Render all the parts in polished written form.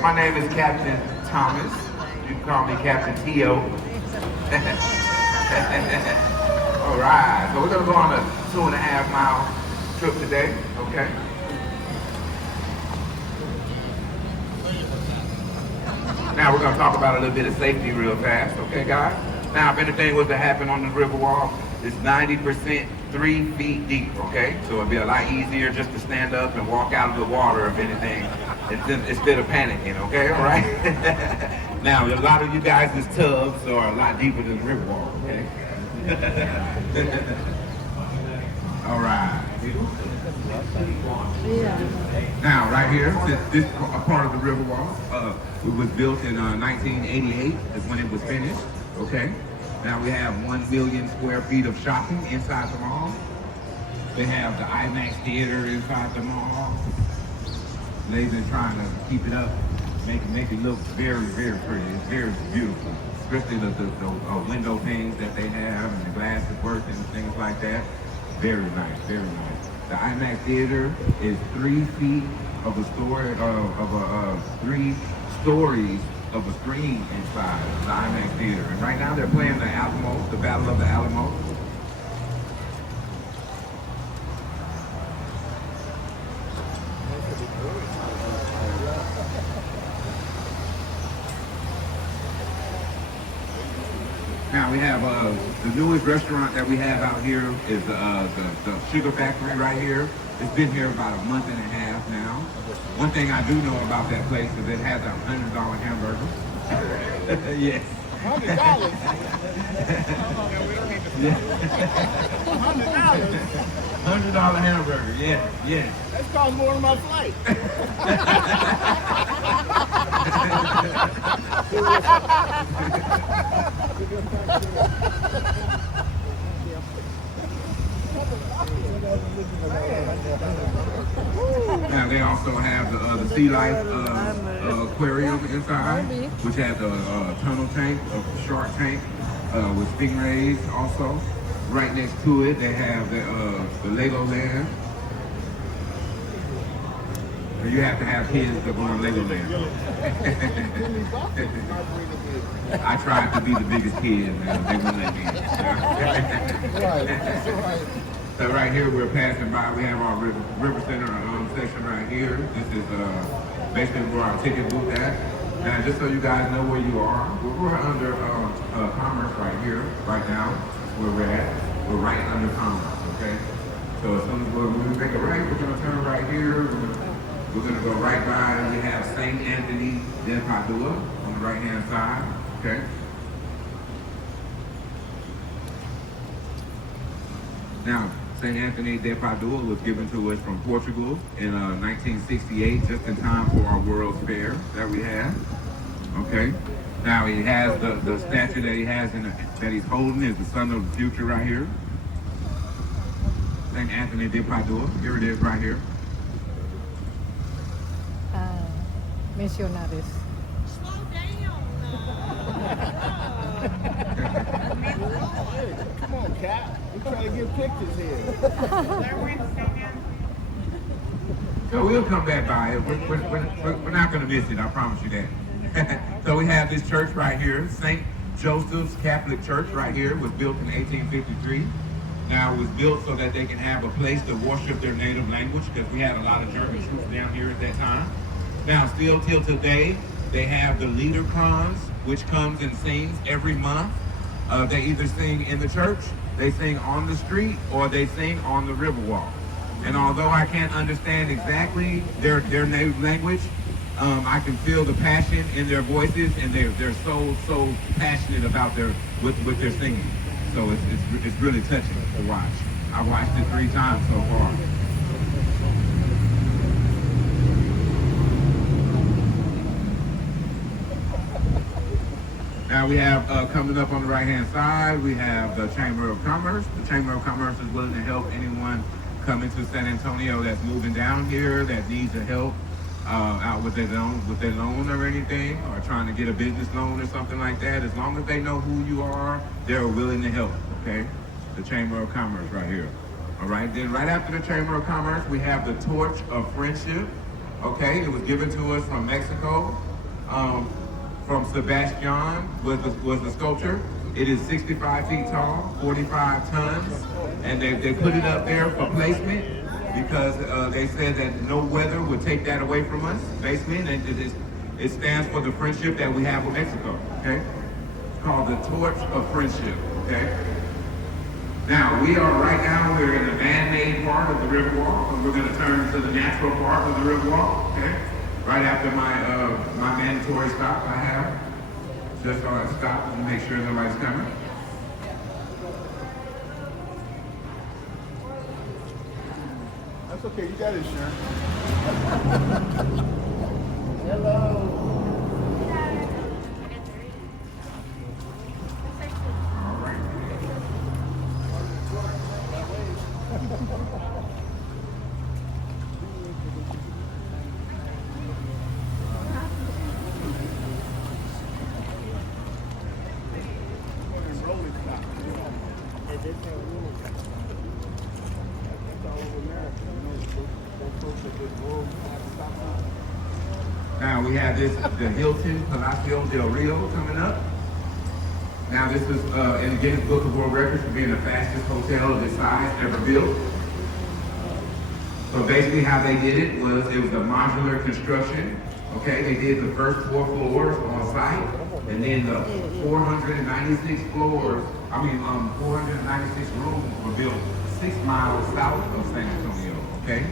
My name is Captain Thomas. You can call me Captain T.O. All right, so we're gonna go on a 2.5 mile trip today, okay? Now we're gonna talk about a little bit of safety real fast, okay guys? Now if anything was to happen on the river wall, it's 90% 3 feet deep, okay? So it'd be a lot easier just to stand up and walk out of the water if anything, instead of panicking, okay, all right? Now a lot of you guys' tubs are a lot deeper than the river wall, okay? All right. Now, right here, this part of the river wall, it was built in 1988 is when it was finished, okay? Now we have 1 million square feet of shopping inside the mall. They have the IMAX theater inside the mall. They've been trying to keep it up, make it look very, very pretty. It's very beautiful, especially the window panes that they have and the glasses work and things like that. Very nice, very nice. The IMAX theater is 3 feet of a story, 3 stories of a screen inside the IMAX theater. And right now they're playing the Alamo, the Battle of the Alamo. Now we have the newest restaurant that we have out here is the Sugar Factory right here. It's been here about a month and a half now. One thing I do know about that place is it has a $100 hamburger. Yes. $100? $100? $100 hamburger, yes, yes. That's cost more than my flight. Now they also have the sea life aquarium inside, which has a tunnel tank, a shark tank with stingrays also. Right next to it, they have the Lego land. You have to have kids that go on Lego land. I tried to be the biggest kid, man. They wouldn't let me. Right. So right here, we're passing by. We have our River Center section right here. This is basically where our ticket booth at. Now, just so you guys know where you are, we're under Commerce right here, right now, where we're at. We're right under Commerce, okay? So as soon as we make a right, we're gonna turn right here. We're gonna go right by, and we have St. Anthony de Padua on the right-hand side, okay? Now, St. Anthony de Padua was given to us from Portugal in 1968, just in time for our World's Fair that we have. Okay. Now he has the statue that he has that he's holding is the Son of the Future right here. St. Anthony de Padua. Here it is right here. Missionaries. Slow down. Come on, Cap. We're trying to get pictures here. So we'll come back by it. We're not going to miss it. I promise you that. So we have this church right here, St. Joseph's Catholic Church right here. Was built in 1853. Now it was built so that they can have a place to worship their native language because we had a lot of German troops down here at that time. Now still till today, they have the Liederkranz, which comes and sings every month. They either sing in the church, they sing on the street, or they sing on the river wall. And although I can't understand exactly their native language, I can feel the passion in their voices, and they're so passionate about what they're singing. So it's really touching to watch. I watched it 3 times so far. Now we have coming up on the right-hand side, we have the Chamber of Commerce. The Chamber of Commerce is willing to help anyone coming to San Antonio that's moving down here that needs a help out with their loan or anything, or trying to get a business loan or something like that. As long as they know who you are, they're willing to help, okay? The Chamber of Commerce right here. All right, then right after the Chamber of Commerce, we have the Torch of Friendship. Okay, it was given to us from Mexico. from Sebastian was the sculpture. It is 65 feet tall, 45 tons, and they put it up there for placement because they said that no weather would take that away from us, basically, and it stands for the friendship that we have with Mexico, okay? It's called the Torch of Friendship, okay? Now, we're in the man-made part of the Riverwalk, and we're going to turn to the natural part of the Riverwalk, okay? Right after my mandatory stop I have. Just so I stop and make sure nobody's coming. That's okay, you got insurance. Hello. Now we have the Hilton Palacio del Rio coming up. Now this is in the Guinness Book of World Records for being the fastest hotel of this size ever built. So basically how they did it was a modular construction. Okay, they did the first 4 floors on site, and then the 496 rooms were built 6 miles south of San Antonio, okay?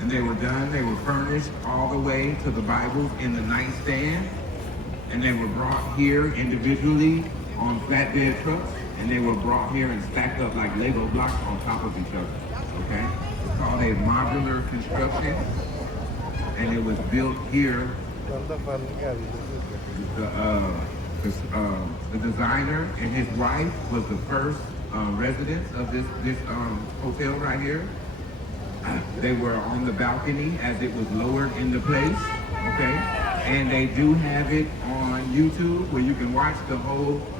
And they were done, they were furnished all the way to the Bibles in the nightstand, and they were brought here individually on flatbed trucks, and they were brought here and stacked up like Lego blocks on top of each other, okay? It's called a modular construction, and it was built here. The designer and his wife was the first residents of this hotel right here. They were on the balcony as it was lowered into place, okay? And they do have it on YouTube where you can watch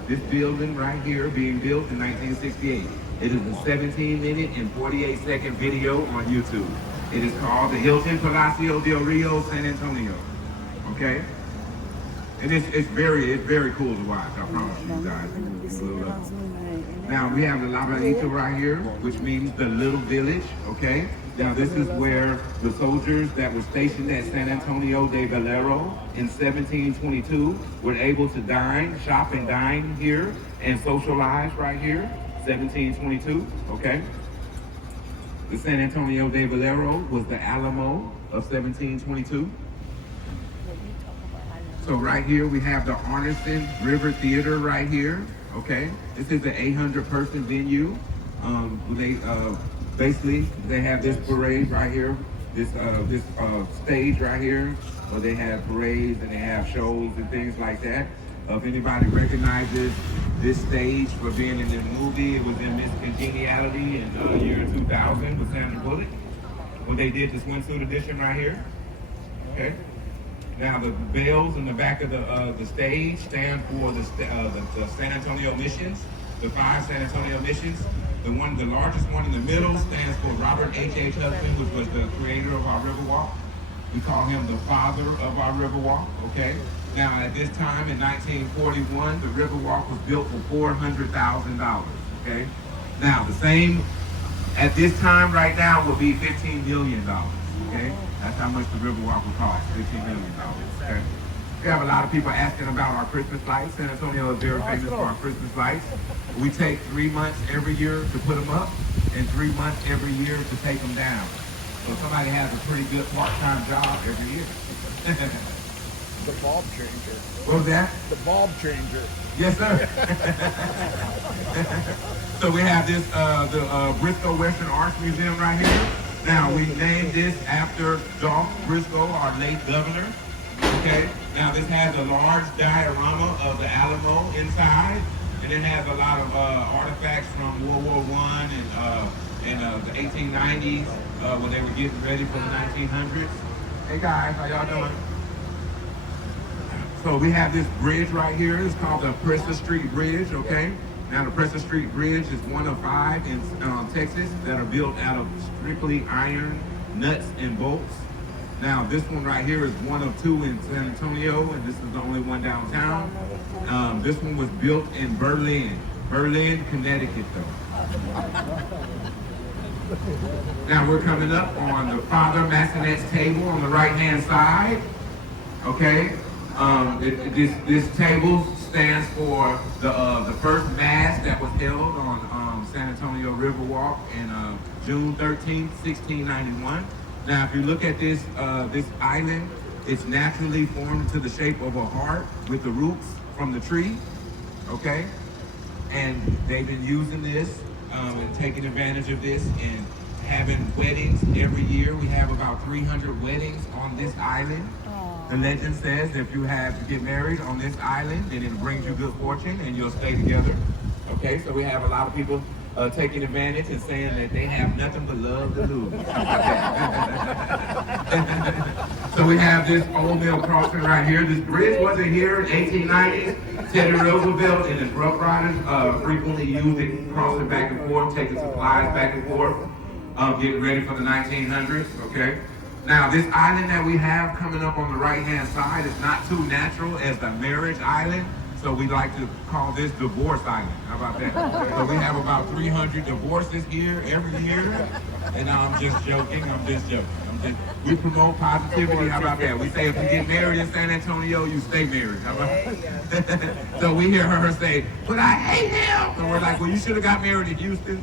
this building right here being built in 1968. It is a 17-minute and 48-second video on YouTube. It is called the Hilton Palacio del Rio, San Antonio, okay? And it's very cool to watch, I promise you guys. You will love it. Now we have the La Bonita right here, which means the little village, okay? Now this is where the soldiers that were stationed at San Antonio de Valero in 1722 were able to shop and dine here and socialize right here, 1722, okay? The San Antonio de Valero was the Alamo of 1722. So right here we have the Arneson River Theater right here, okay? This is an 800-person venue. They have this parade right here, this stage right here, where they have parades and they have shows and things like that. If anybody recognizes this stage for being in this movie, it was in Miss Congeniality in the year 2000 with Sandra Bullock, when they did the swimsuit edition right here, okay? Now the bells in the back of the stage stand for the San Antonio missions, the 5 San Antonio missions. The largest one in the middle stands for Robert H. Hudson, which was the creator of our Riverwalk. We call him the father of our Riverwalk, okay? Now at this time in 1941, the Riverwalk was built for $400,000, okay? Now the same at this time right now would be $15 million, okay? That's how much the Riverwalk will cost, $15 million, okay? We have a lot of people asking about our Christmas lights. San Antonio is very famous for our Christmas lights. We take 3 months every year to put them up and 3 months every year to take them down. So somebody has a pretty good part-time job every year. The bulb changer. What was that? The bulb changer. Yes, sir. So we have this, the Briscoe Western Arts Museum right here. Now, we named this after Dolph Briscoe, our late governor, okay? Now, this has a large diorama of the Alamo inside, and it has a lot of artifacts from World War I and the 1890s when they were getting ready for the 1900s. Hey guys, how y'all doing? So we have this bridge right here. It's called the Presser Street Bridge, okay? Now the Presser Street Bridge is one of 5 in Texas that are built out of strictly iron, nuts, and bolts. Now, this one right here is one of two in San Antonio, and this is the only one downtown. This one was built in Berlin, Connecticut, though. Now, we're coming up on the Father Massenet's table on the right-hand side, okay? This table stands for the first Mass that was held on San Antonio Riverwalk in June 13th, 1691. Now, if you look at this island, it's naturally formed to the shape of a heart with the roots from the tree, okay? And they've been using this and taking advantage of this and having weddings every year. We have about 300 weddings on this island. The legend says if you get married on this island, then it brings you good fortune and you'll stay together. Okay, so we have a lot of people taking advantage and saying that they have nothing but love to lose. So we have this Old Mill crossing right here. This bridge wasn't here in 1890s. Teddy Roosevelt and his Rough Riders frequently used it, crossing back and forth, taking supplies back and forth, getting ready for the 1900s, okay? Now, this island that we have coming up on the right-hand side is not too natural as the marriage island, so we like to call this divorce island. How about that? So we have about 300 divorces here every year, and I'm just joking, we promote positivity, how about that? We say if you get married in San Antonio, you stay married, how about that? So we hear her say, but I hate him! And we're like, well, you should have got married in Houston.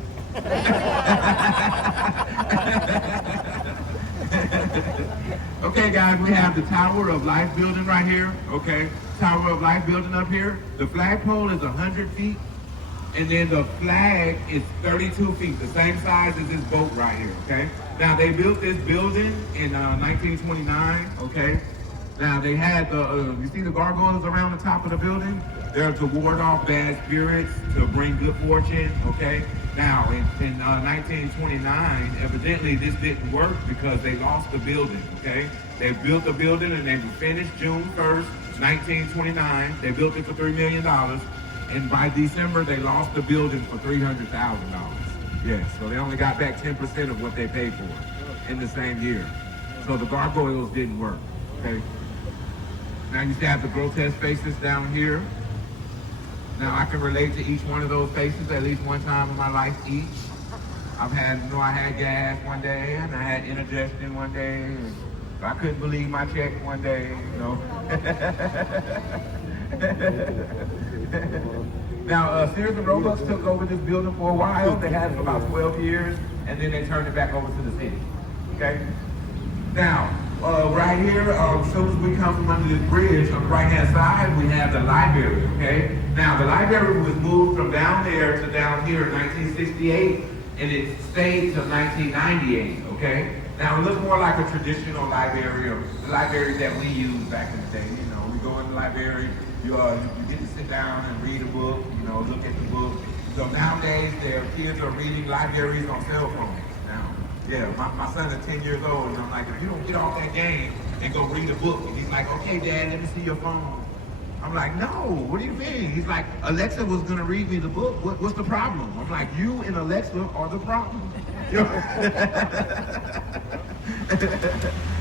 Okay, guys, we have the Tower of Life building right here, okay? Tower of Life building up here. The flagpole is 100 feet, and then the flag is 32 feet, the same size as this boat right here, okay? Now, they built this building in 1929, okay? Now, they had you see the gargoyles around the top of the building? They're to ward off bad spirits, to bring good fortune, okay? Now, in 1929, evidently this didn't work because they lost the building, okay? They built the building and they were finished June 1st, 1929. They built it for $3 million. And by December, they lost the building for $300,000. Yes, so they only got back 10% of what they paid for in the same year. So the gargoyles didn't work, okay? Now you have the grotesque faces down here. Now I can relate to each one of those faces at least one time in my life each. I had gas one day and I had indigestion one day. And I couldn't believe my check one day, you know. Now, Sears and Roebuck took over this building for a while. They had it for about 12 years, and then they turned it back over to the city, okay? Now, right here, as soon as we come from under this bridge, on the right-hand side, we have the library, okay? Now, the library was moved from down there to down here in 1968, and it stayed till 1998, okay? Now, it looks more like a traditional library, or the library that we used back in the day. You know, we go in the library, you get to sit down and read a book, you know, look at the book. So nowadays, their kids are reading libraries on cell phones now. Yeah, my son is 10 years old, and I'm like, if you don't get off that game and go read a book, and he's like, okay, Dad, let me see your phone. I'm like, no, what do you mean? He's like, Alexa was gonna read me the book. What's the problem? I'm like, you and Alexa are the problem.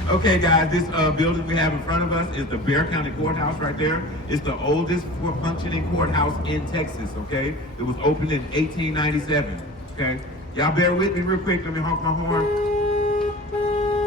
Okay, guys, this building we have in front of us is the Bexar County Courthouse right there. It's the oldest functioning courthouse in Texas, okay? It was opened in 1897, okay? Y'all bear with me real quick, let me honk my horn.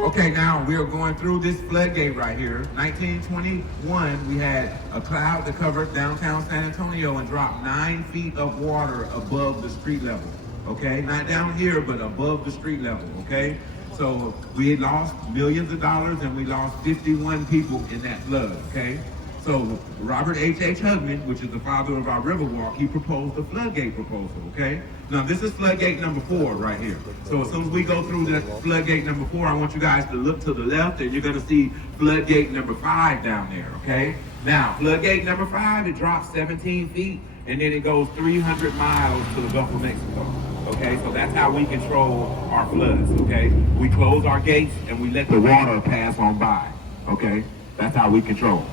Okay, now we are going through this floodgate right here. 1921, we had a cloud that covered downtown San Antonio and dropped 9 feet of water above the street level, okay? Not down here, but above the street level, okay? So we had lost millions of dollars and we lost 51 people in that flood, okay? So Robert H. Hugman, which is the father of our Riverwalk, he proposed the floodgate proposal, okay? Now this is floodgate number 4 right here. So as soon as we go through the floodgate number 4, I want you guys to look to the left and you're gonna see floodgate number 5 down there, okay? Now, floodgate number 5, it drops 17 feet and then it goes 300 miles to the Gulf of Mexico. Okay, so that's how we control our floods, okay? We close our gates and we let the water pass on by, okay? That's how we control.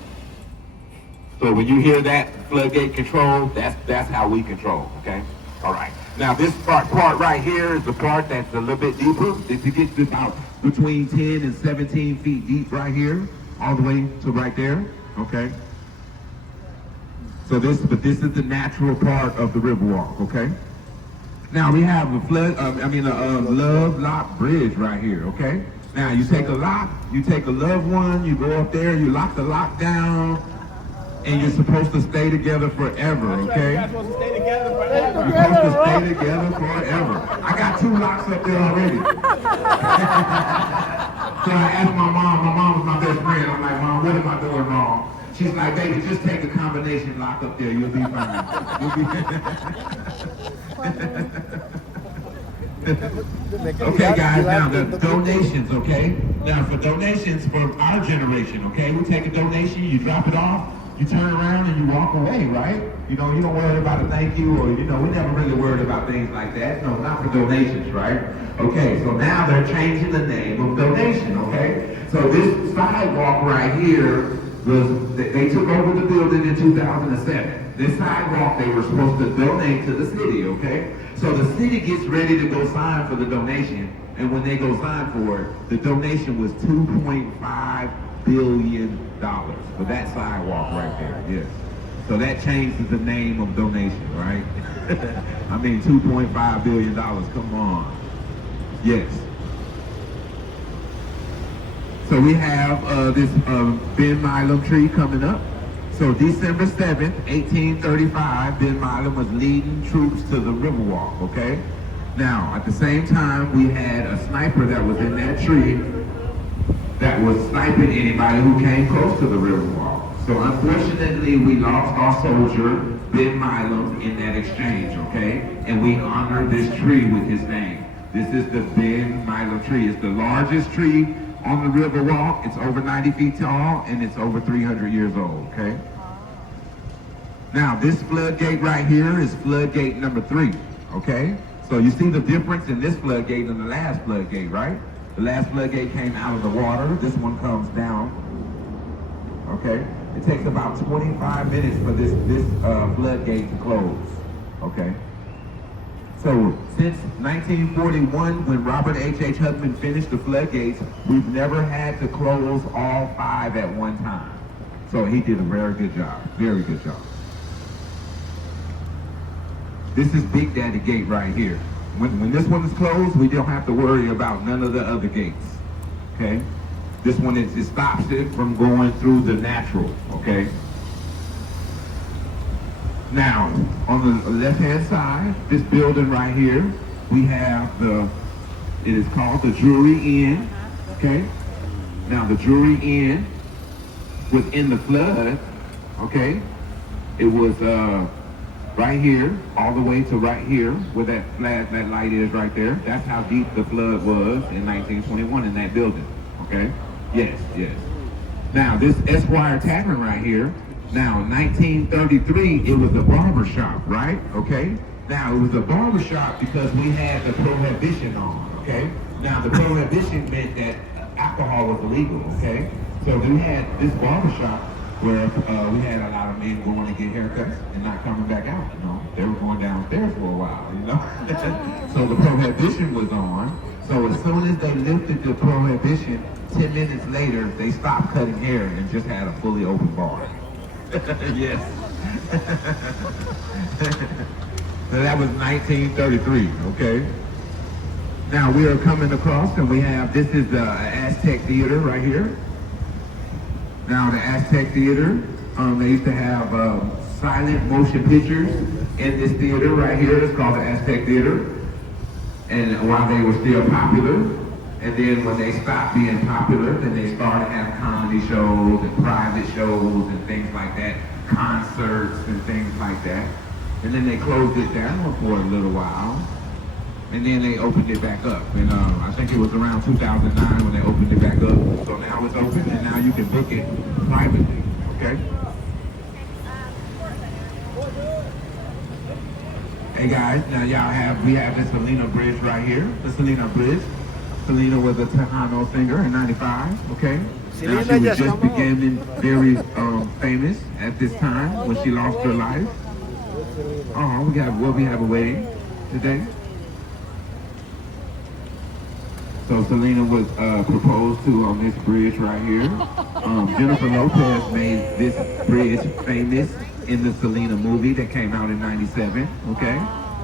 So when you hear that floodgate control, that's how we control, okay? All right. Now this part right here is the part that's a little bit deeper. If you get to about between 10 and 17 feet deep right here, all the way to right there, okay? So this is the natural part of the Riverwalk, okay? Now we have a Love Lock Bridge right here, okay? Now you take a lock, you take a loved one, you go up there, you lock the lock down, and you're supposed to stay together forever, okay? You're supposed to stay together forever. You're supposed to stay together forever. I got 2 locks up there already. So I asked my mom was my best friend, I'm like, Mom, what am I doing wrong? She's like, baby, just take a combination lock up there, you'll be fine. Okay, guys, now the donations, okay? Now for donations for our generation, okay? We take a donation, you drop it off, you turn around and you walk away, right? You know, you don't worry about a thank you or, we never really worried about things like that. No, not for donations, right? Okay, so now they're changing the name of donation, okay? So this sidewalk right here they took over the building in 2007. This sidewalk they were supposed to donate to the city, okay? So the city gets ready to go sign for the donation, and when they go sign for it, the donation was $2.5 billion for that sidewalk right there, yes. So that changes the name of donation, right? I mean, $2.5 billion, come on. Yes. So we have this Ben Milam tree coming up. So December 7th, 1835, Ben Milam was leading troops to the Riverwalk, okay? Now, at the same time, we had a sniper that was in that tree that was sniping anybody who came close to the Riverwalk. So unfortunately, we lost our soldier, Ben Milam, in that exchange, okay? And we honor this tree with his name. This is the Ben Milam tree. It's the largest tree on the Riverwalk. It's over 90 feet tall, and it's over 300 years old, okay? Now, this floodgate right here is floodgate number 3, okay? So you see the difference in this floodgate and the last floodgate, right? The last floodgate came out of the water. This one comes down, okay? It takes about 25 minutes for this floodgate to close, okay? So since 1941, when Robert H. Hutman finished the floodgates, we've never had to close all 5 at one time. So he did a very good job, very good job. This is Big Daddy Gate right here. When this one is closed, we don't have to worry about none of the other gates, okay? This one, it stops it from going through the natural, okay? Now, on the left-hand side, this building right here, we have it is called the Drury Inn, okay? Now, the Drury Inn was in the flood, okay? It was right here, all the way to right here, where that light is right there. That's how deep the flood was in 1921 in that building, okay? Yes, yes. Now, this Esquire Tavern right here, now, in 1933, it was a barber shop, right? Okay? Now, it was a barber shop because we had the prohibition on, okay? Now, the prohibition meant that alcohol was illegal, okay? So we had this barber shop where we had a lot of men going to get haircuts and not coming back out, you know? They were going downstairs for a while, you know? So the prohibition was on. So as soon as they lifted the prohibition, 10 minutes later, they stopped cutting hair and just had a fully open bar. Yes. So that was 1933, okay? Now we are coming across and we have, this is the Aztec Theater right here. Now the Aztec Theater, they used to have silent motion pictures in this theater right here. It's called the Aztec Theater. And while they were still popular, and then when they stopped being popular, then they started having comedy shows and private shows and things like that, concerts and things like that. And then they closed it down for a little while, and then they opened it back up. And I think it was around 2009 when they opened it back up. So now it's open, and now you can book it privately, okay? Hey guys, now we have the Selena Bridge right here, the Selena Bridge. Selena was a Tejano singer in 95, okay? Now she was just becoming very famous at this time when she lost her life. Oh, we have a wedding today. So So Selena was proposed to on this bridge right here. Jennifer Lopez made this bridge famous in the Selena movie that came out in '97. Okay.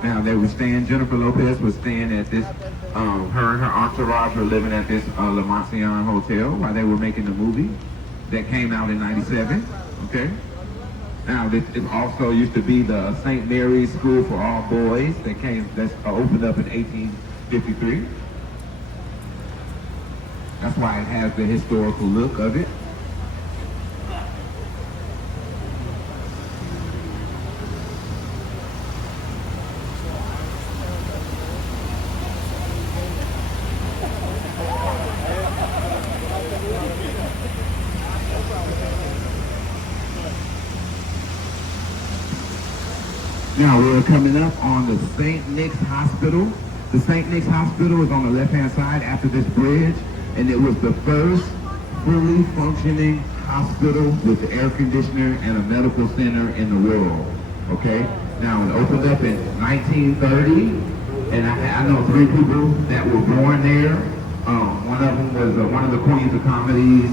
Now they were staying. Jennifer Lopez was staying at this. Her and her entourage were living at this La Mancion Hotel while they were making the movie that came out in '97. Okay. Now this it also used to be the St. Mary's School for All Boys that's opened up in 1853. That's why it has the historical look of it. Now we're coming up on the St. Nick's Hospital. The St. Nick's Hospital is on the left-hand side after this bridge, and it was the first fully functioning hospital with air conditioner and a medical center in the world. Okay? Now it opened up in 1930, and I know 3 people that were born there. One of them was one of the queens of comedies,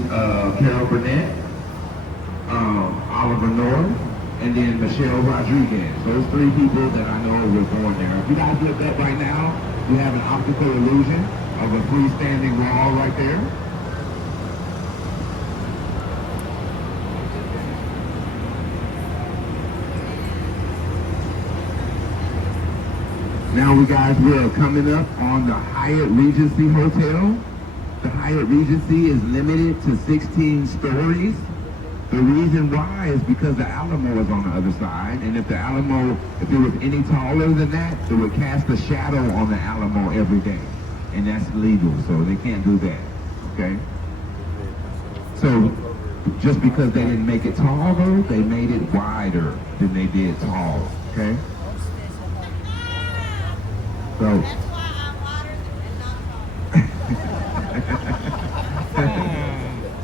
Carol Burnett, Oliver North, and then Michelle Rodriguez. Those 3 people that I know were born there. If you guys look up right now, you have an optical illusion of a freestanding wall right there. Now we are coming up on the Hyatt Regency Hotel. The Hyatt Regency is limited to 16 stories. The reason why is because the Alamo is on the other side, and if the Alamo, if it was any taller than that, it would cast a shadow on the Alamo every day, and that's legal, so they can't do that, okay? So, just because they didn't make it taller, they made it wider than they did tall, okay? So, That's why I'm water and not tall.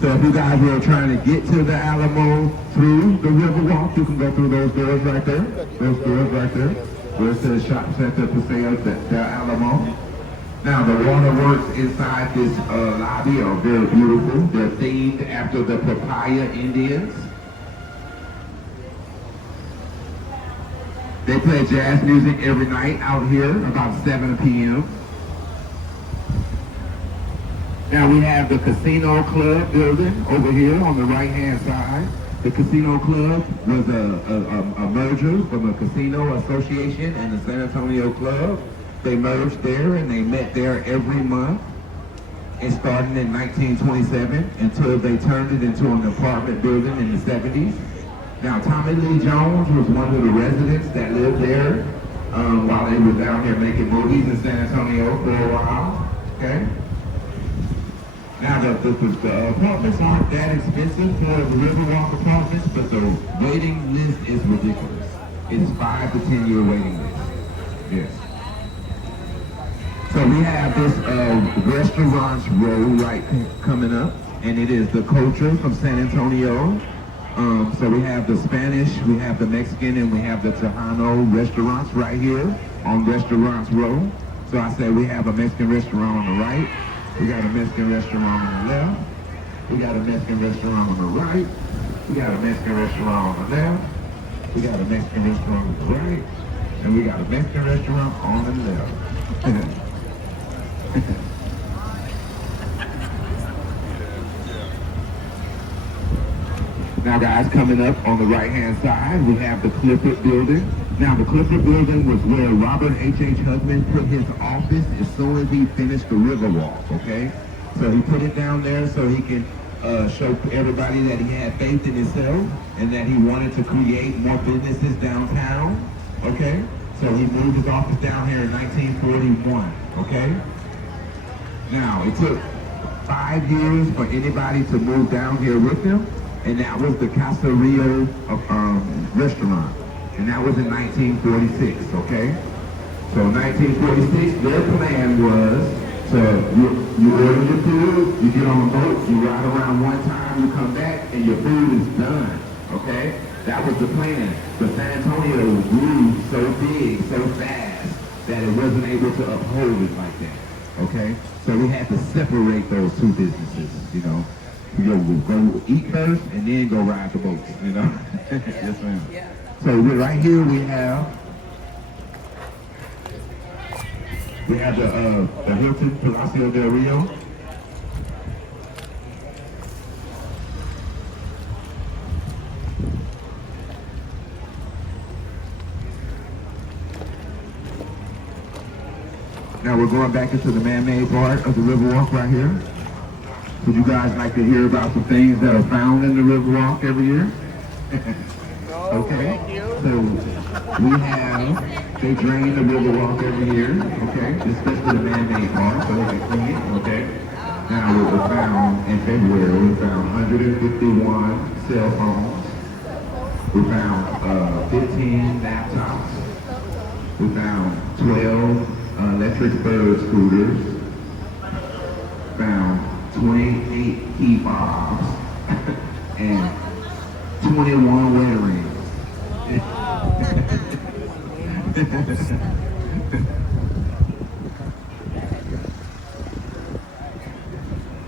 so if you guys were trying to get to the Alamo through the Riverwalk, you can go through those doors right there. Those doors right there. Where it says Shop Center Paseo de Alamo. Now the waterworks inside this lobby are very beautiful. They're themed after the Papaya Indians. They play jazz music every night out here about 7 p.m. Now we have the Casino Club building over here on the right-hand side. The Casino Club was a merger from a casino association and the San Antonio Club. They merged there and they met there every month. It started in 1927 until they turned it into an apartment building in the 70s. Now Tommy Lee Jones was one of the residents that lived there while they were down here making movies in San Antonio for a while. Okay. Now, the apartments aren't that expensive for the Riverwalk apartments, but the waiting list is ridiculous. It's 5 to 10 year waiting list. Yes. So we have this restaurants row right coming up, and it is the culture from San Antonio. So we have the Spanish, we have the Mexican, and we have the Tejano restaurants right here on Restaurants Row. So I say we have a Mexican restaurant on the right. We got a Mexican restaurant on the left. We got a Mexican restaurant on the right. We got a Mexican restaurant on the left. We got a Mexican restaurant on the right. And we got a Mexican restaurant on the left. Now guys, coming up on the right-hand side, we have the Clifford Building. Now the Clifford Building was where Robert H.H. Hubman put his office as soon as he finished the Riverwalk, okay? So he put it down there so he can show everybody that he had faith in himself and that he wanted to create more businesses downtown, okay? So he moved his office down here in 1941, okay? Now, it took 5 years for anybody to move down here with him, and that was the Casa Rio restaurant. And that was in 1946, okay? So 1946, their plan was to, you order your food, you get on a boat, you ride around one time, you come back, and your food is done, okay? That was the plan. But San Antonio grew so big, so fast, that it wasn't able to uphold it like that. Okay, so we had to separate those two businesses. You know, we'll go eat first and then go ride the boats. You know, yes, ma'am. So we're right here. We have the Hilton Palacio del Rio. Now we're going back into the man-made part of the Riverwalk right here. Would you guys like to hear about the things that are found in the Riverwalk every year? Okay. So they drain the Riverwalk every year. Okay. Especially the man-made part, so they can clean it. Okay. Now we found in February, we found 151 cell phones. We found 15 laptops. We found 12 electric bird scooters, found 28 key fobs, and 21 wedding rings.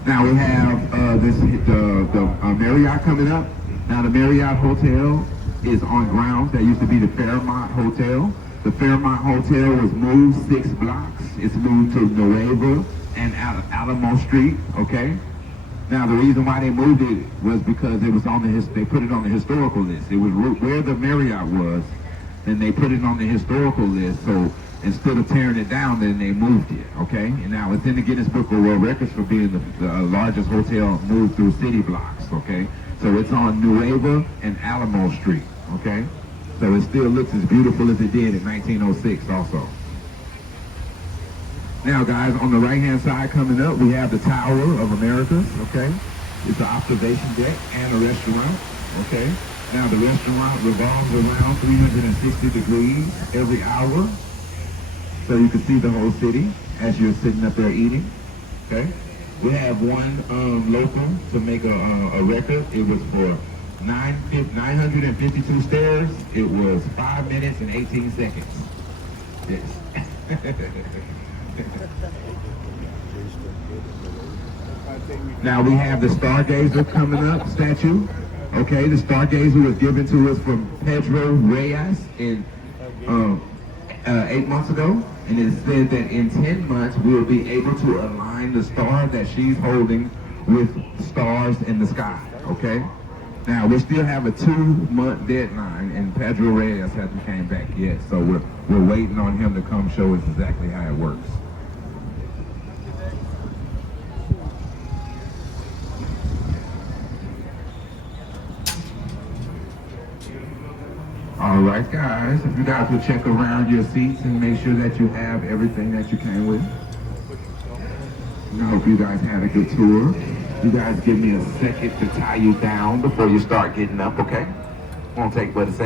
Now we have the Marriott coming up. Now the Marriott Hotel is on grounds that used to be the Fairmont Hotel. The Fairmont Hotel was moved 6 blocks. It's moved to Nueva and Alamo Street, okay? Now the reason why they moved it was because it was on they put it on the historical list. It was where the Marriott was, and they put it on the historical list. So instead of tearing it down, then they moved it, okay? And now it's in the Guinness Book of World Records for being the largest hotel moved through city blocks, okay? So it's on Nueva and Alamo Street, okay? So it still looks as beautiful as it did in 1906 also. Now guys, on the right hand side coming up, we have the Tower of Americas, okay? It's an observation deck and a restaurant, okay? Now the restaurant revolves around 360 degrees every hour. So you can see the whole city as you're sitting up there eating, okay? We have one local to make a record. It was for 952 stairs. It was 5 minutes and 18 seconds. Yes. Now we have the Stargazer coming up statue. Okay, the Stargazer was given to us from Pedro Reyes in 8 months ago. And it said that in 10 months we'll be able to align the star that she's holding with stars in the sky. Okay? Now, we still have a 2-month deadline, and Pedro Reyes hasn't came back yet, so we're waiting on him to come show us exactly how it works. All right, guys, if you guys will check around your seats and make sure that you have everything that you came with. I hope you guys had a good tour. You guys give me a second to tie you down before you start getting up, okay? Won't take but a second.